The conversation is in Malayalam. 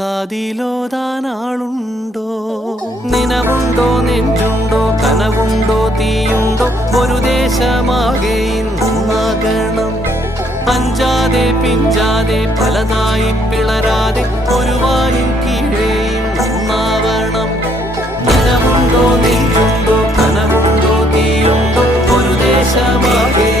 കാതിലോതാനാളുണ്ടോ? നിനവുണ്ടോ, നെഞ്ചുണ്ടോ, കനവുണ്ടോ, തീയുണ്ടോ? ഒരു ദേശമാകെ ഇന്നാകണം. അഞ്ചാതെ പിഞ്ചാതെ പലതായി പിളരാതെ ഒരു വാനിൻ കീഴേ ഇന്നാവണം. നിനവുണ്ടോ, നെഞ്ചുണ്ടോ, കനവുണ്ടോ, തീയുണ്ടോ? ഒരു ദേശമാകെ